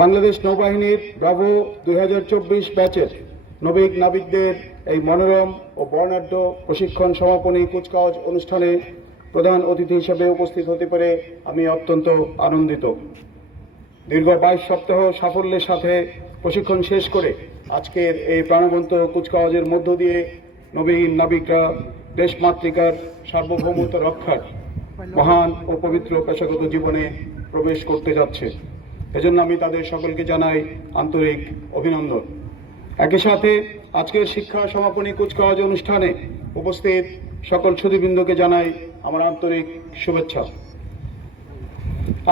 বাংলাদেশ নৌবাহিনীর ব্রাভো দুই ব্যাচের নবিক নাবিকদের এই মনোরম ও বর্ণাঢ্য প্রশিক্ষণ সমাপনী কুচকাওয়াজ অনুষ্ঠানে প্রধান অতিথি হিসেবে উপস্থিত হতে পেরে আমি অত্যন্ত আনন্দিত। দীর্ঘ বাইশ সপ্তাহ সাফল্যের সাথে প্রশিক্ষণ শেষ করে আজকের এই প্রাণবন্ত কুচকাওয়াজের মধ্য দিয়ে নবীন নাবিকরা দেশমাতৃকার সার্বভৌমত্ব রক্ষার মহান ও পবিত্র পেশাগত জীবনে প্রবেশ করতে যাচ্ছে। এজন্য আমি তাদের সকলকে জানাই আন্তরিক অভিনন্দন। একই সাথে আজকের শিক্ষা সমাপনী কুচকাওয়াজ অনুষ্ঠানে উপস্থিত সকল সুধীবৃন্দকে জানাই আমার আন্তরিক শুভেচ্ছা।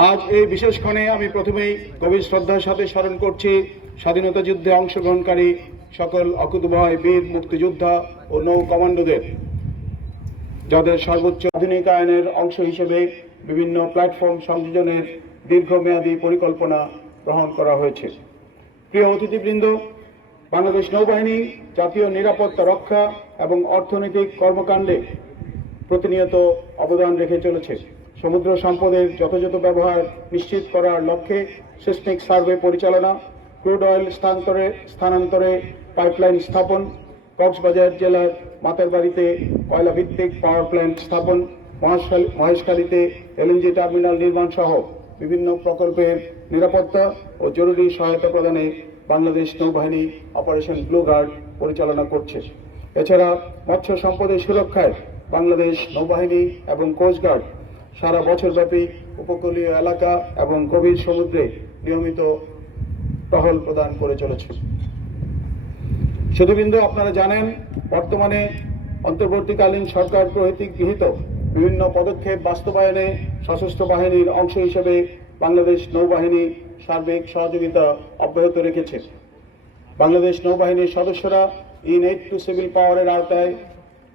আজ এই বিশেষ ক্ষণে আমি প্রথমেই গভীর শ্রদ্ধার সাথে স্মরণ করছি স্বাধীনতা যুদ্ধে অংশগ্রহণকারী সকল অকুতভয় বীর মুক্তিযোদ্ধা ও নৌ কমান্ডোদের, যাদের সর্বোচ্চ আধুনিকায়নের অংশ হিসেবে বিভিন্ন প্ল্যাটফর্ম সংযোজনের দীর্ঘমেয়াদী পরিকল্পনা গ্রহণ করা হয়েছে। প্রিয় অতিথিবৃন্দ, বাংলাদেশ নৌবাহিনী, জাতীয় নিরাপত্তা রক্ষা এবং অর্থনৈতিক কর্মকাণ্ডে প্রতিনিয়ত অবদান রেখে চলেছে। সমুদ্র সম্পদের যথাযথ ব্যবহার নিশ্চিত করার লক্ষ্যে সিসমিক সার্ভে পরিচালনা ক্রুড অয়েল স্থানান্তরে স্থানান্তরে পাইপলাইন স্থাপন, কক্সবাজার জেলার মাতারবাড়িতে কয়লাভিত্তিক পাওয়ার প্ল্যান্ট স্থাপন, মহেশখালী- মহেশখালীতে এলএনজি টার্মিনাল নির্মাণ সহ বিভিন্ন প্রকল্পের নিরাপত্তা ও জরুরি সহায়তা প্রদানে বাংলাদেশ নৌবাহিনী অপারেশন ব্লু গার্ড পরিচালনা করছে। এছাড়া মৎস্য সম্পদের সুরক্ষায় বাংলাদেশ নৌবাহিনী এবং কোস্টগার্ড সারা বছরব্যাপী উপকূলীয় এলাকা এবং গভীর সমুদ্রে নিয়মিত টহল প্রদান করে চলেছে। সুধীবৃন্দ আপনারা জানেন, বর্তমানে অন্তর্বর্তীকালীন সরকার প্রহিত গৃহীত বিভিন্ন পদক্ষেপ বাস্তবায়নে সশস্ত্র বাহিনীর অংশ হিসেবে বাংলাদেশ নৌবাহিনী সার্বিক সহযোগিতা অব্যাহত রেখেছে। বাংলাদেশ নৌবাহিনীর সদস্যরা ইন এইড টু সিভিল পাওয়ারের আওতায়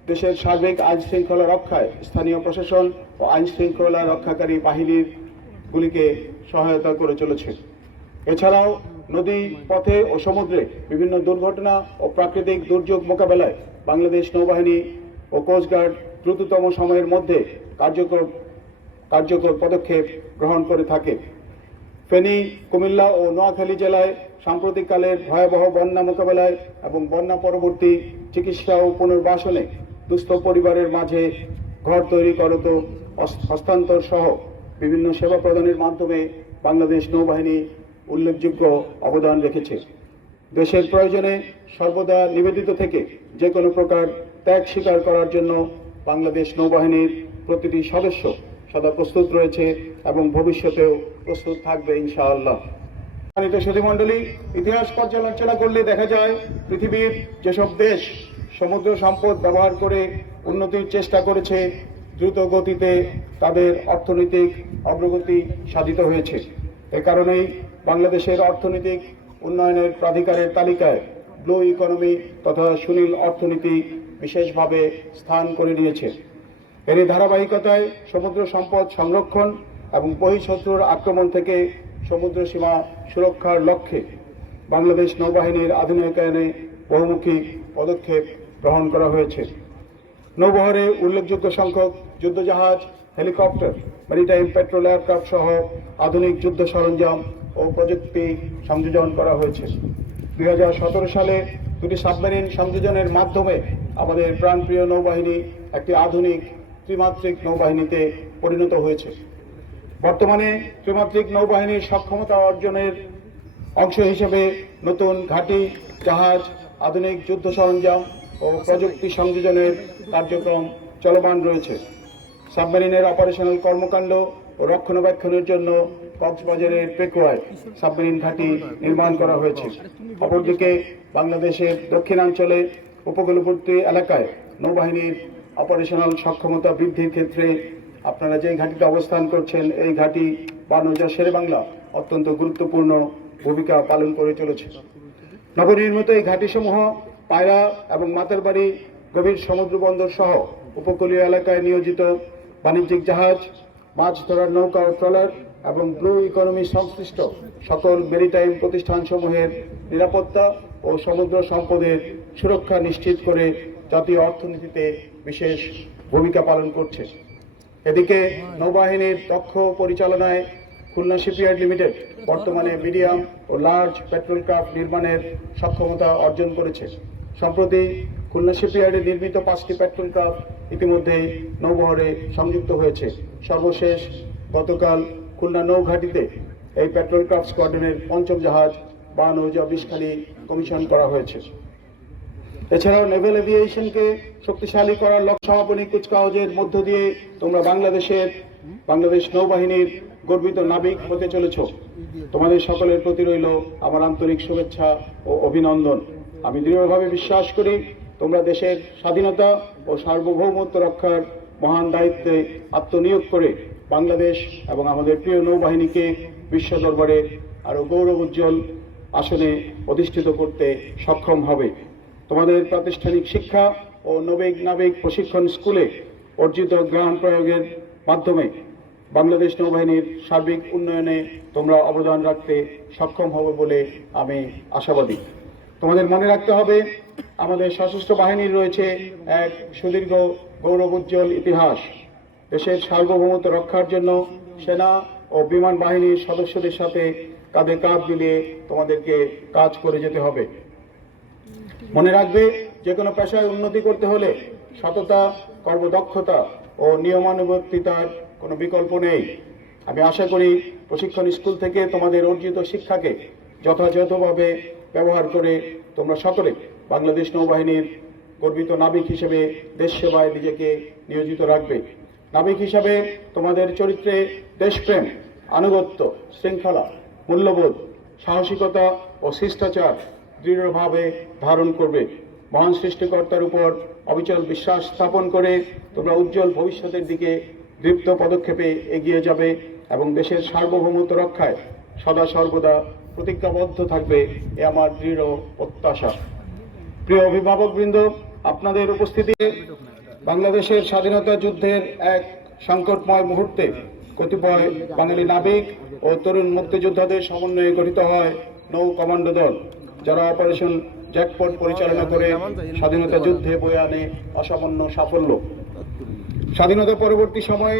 দেশের সার্বিক আইন শৃঙ্খলা রক্ষায় স্থানীয় প্রশাসন ও আইন শৃঙ্খলা রক্ষাকারী বাহিনীর গুলিকে সহায়তা করে চলেছে। এছাড়াও নদী পথে ও সমুদ্রে বিভিন্ন দুর্ঘটনা ও প্রাকৃতিক দুর্যোগ মোকাবেলায় বাংলাদেশ নৌবাহিনী ও কোস্টগার্ড দ্রুততম সময়ের মধ্যে কার্যকর কার্যকর পদক্ষেপ গ্রহণ করে থাকে। ফেনী, কুমিল্লা ও নোয়াখালী জেলায় সাম্প্রতিককালের ভয়াবহ বন্যা মোকাবেলায় এবং বন্যা পরবর্তী চিকিৎসা ও পুনর্বাসনে দুস্থ পরিবারের মাঝে ঘর তৈরি করত হস্তান্তর সহ বিভিন্ন সেবা প্রদানের মাধ্যমে বাংলাদেশ নৌবাহিনী উল্লেখযোগ্য অবদান রেখেছে। দেশের প্রয়োজনে সর্বদা নিবেদিত থেকে যে কোনো প্রকার ত্যাগ স্বীকার করার জন্য বাংলাদেশ নৌবাহিনীর প্রতিটি সদস্য সদা প্রস্তুত রয়েছে এবং ভবিষ্যতেও প্রস্তুত থাকবে ইনশাআল্লাহ। সম্মানিত ইতিহাস পর্যালোচনা করলে দেখা যায় পৃথিবীর যেসব দেশ সমুদ্র সম্পদ ব্যবহার করে উন্নতির চেষ্টা করেছে, দ্রুত গতিতে তাদের অর্থনৈতিক অগ্রগতি সাধিত হয়েছে। এ কারণেই বাংলাদেশের অর্থনৈতিক উন্নয়নের প্রাধিকারের তালিকায় ব্লু ইকোনমি তথা সুনীল অর্থনীতি বিশেষভাবে স্থান করে নিয়েছে। এর ধারাবাহিকতায় সমুদ্র সম্পদ সংরক্ষণ এবং বহিঃশত্রুর আক্রমণ থেকে সমুদ্র সীমা সুরক্ষার লক্ষ্যে বাংলাদেশ নৌবাহিনীর আধুনিকায়নে বহুমুখী পদক্ষেপ গ্রহণ করা হয়েছে। নৌবহরে উল্লেখযোগ্য সংখ্যক যুদ্ধজাহাজ, হেলিকপ্টার, মেরিটাইম পেট্রোল এয়ারক্রাফট সহ আধুনিক যুদ্ধ সরঞ্জাম ও প্রযুক্তি সংযোজন করা হয়েছে। দু হাজার সতেরো সালে দুটি সাবমেরিন সংযোজনের মাধ্যমে আমাদের প্রাণপ্রিয় নৌবাহিনী একটি আধুনিক ত্রিমাত্রিক নৌবাহিনীতে পরিণত হয়েছে। বর্তমানে ত্রিমাত্রিক নৌবাহিনীর সক্ষমতা অর্জনের অংশ হিসেবে নতুন ঘাঁটি, জাহাজ, আধুনিক যুদ্ধ সরঞ্জাম ও প্রযুক্তি সংযোজনের কার্যক্রম চলমান রয়েছে। সাবমেরিনের অপারেশনাল কর্মকাণ্ড ও রক্ষণাবেক্ষণের জন্য কক্সবাজারের পেকুয়ায় সাবমেরিন ঘাঁটি নির্মাণ করা হয়েছে। অপরদিকে বাংলাদেশের দক্ষিণাঞ্চলে উপকূলবর্তী এলাকায় নৌবাহিনীর অপারেশনাল সক্ষমতা বৃদ্ধির ক্ষেত্রে আপনারা যে ঘাঁটিতে অবস্থান করছেন, এই ঘাঁটি বানজা শেরে বাংলা অত্যন্ত গুরুত্বপূর্ণ ভূমিকা পালন করে চলেছে। নবনির্মিত এই ঘাঁটিসমূহ পায়রা এবং মাতারবাড়ি গভীর সমুদ্র বন্দর সহ উপকূলীয় এলাকায় নিয়োজিত বাণিজ্যিক জাহাজ, মাছ ধরার নৌকা ও ট্রলার এবং ব্লু ইকোনমি সংশ্লিষ্ট সকল মেরিটাইম প্রতিষ্ঠানসমূহের নিরাপত্তা ও সমুদ্র সম্পদের সুরক্ষা নিশ্চিত করে জাতীয় অর্থনীতিতে বিশেষ ভূমিকা পালন করছে। এদিকে নৌবাহিনীর দক্ষ পরিচালনায় খুলনা শিপইয়ার্ড লিমিটেড বর্তমানে মিডিয়াম ও লার্জ পেট্রোল ক্রাফট নির্মাণের সক্ষমতা অর্জন করেছে। সম্প্রতি খুলনা শিপইয়ার্ডে নির্মিত পাঁচটি পেট্রোল ক্রাফট ইতিমধ্যেই নৌবহরে সংযুক্ত হয়েছে। সর্বশেষ গতকাল খুলনা নৌঘাটিতে এই পেট্রোল ক্রাফট স্কোয়াড্রনের পঞ্চম জাহাজ বা নৌজা বিষখালী কমিশন করা হয়েছে। এছাড়াও নেভেল এভিয়েশনকে শক্তিশালী করার লক্ষ্য সমাপনী কুচকাওয়াজের মধ্য দিয়ে তোমরা বাংলাদেশের, বাংলাদেশ নৌবাহিনীর গর্বিত নাবিক হতে চলেছ। তোমাদের সকলের প্রতি রইল আমার আন্তরিক শুভেচ্ছা ও অভিনন্দন। আমি দৃঢ়ভাবে বিশ্বাস করি তোমরা দেশের স্বাধীনতা ও সার্বভৌমত্ব রক্ষার মহান দায়িত্বে আত্মনিয়োগ করে বাংলাদেশ এবং আমাদের প্রিয় নৌবাহিনীকে বিশ্ব দরবারে আরও গৌরব উজ্জ্বল আসনে অধিষ্ঠিত করতে সক্ষম হবে। তোমাদের প্রাতিষ্ঠানিক শিক্ষা ও নবিক নাবিক প্রশিক্ষণ স্কুলে অর্জিত জ্ঞান প্রয়োগের মাধ্যমে বাংলাদেশ নৌবাহিনীর সার্বিক উন্নয়নে তোমরা অবদান রাখতে সক্ষম হবে বলে আমি আশাবাদী। তোমাদের মনে রাখতে হবে, আমাদের সশস্ত্র বাহিনীর রয়েছে এক সুদীর্ঘ গৌরব উজ্জ্বল ইতিহাস। দেশের সার্বভৌমত্ব রক্ষার জন্য সেনা ও বিমান বাহিনীর সদস্যদের সাথে কাঁধে কাঁধ মিলিয়ে তোমাদেরকে কাজ করে যেতে হবে। মনে রাখবে যে কোনো পেশায় উন্নতি করতে হলে সততা, কর্মদক্ষতা ও নিয়মানুবর্তিতার কোনো বিকল্প নেই। আমি আশা করি প্রশিক্ষণ স্কুল থেকে তোমাদের অর্জিত শিক্ষাকে যথাযথভাবে ব্যবহার করে তোমরা সকলে বাংলাদেশ নৌবাহিনীর গর্বিত নাবিক হিসেবে দেশ সেবায় নিজেকে নিয়োজিত রাখবে। নাবিক হিসাবে তোমাদের চরিত্রে দেশপ্রেম, আনুগত্য, শৃঙ্খলা মূল্যবোধ, সাহসিকতা ও শিষ্টাচার দৃঢ়ভাবে ধারণ করবে। মহান সৃষ্টিকর্তার উপর অবিচল বিশ্বাস স্থাপন করে তোমরা উজ্জ্বল ভবিষ্যতের দিকে দৃপ্ত পদক্ষেপে এগিয়ে যাবে এবং দেশের সার্বভৌমত্ব রক্ষায় সদা সর্বদা প্রতিজ্ঞাবদ্ধ থাকবে এ আমার দৃঢ় প্রত্যাশা। প্রিয় অভিভাবকবৃন্দ, আপনাদের উপস্থিতি বাংলাদেশের স্বাধীনতা যুদ্ধের এক সংকটময় মুহূর্তে কতিপয় বাঙালি নাবিক ও তরুণ মুক্তিযোদ্ধাদের সমন্বয়ে গঠিত হয় নৌ কমান্ডো দল, যারা অপারেশন জ্যাকপট পরিচালনা করে স্বাধীনতা যুদ্ধে বয়ে আনে অসামান্য সাফল্য। স্বাধীনতা পরবর্তী সময়ে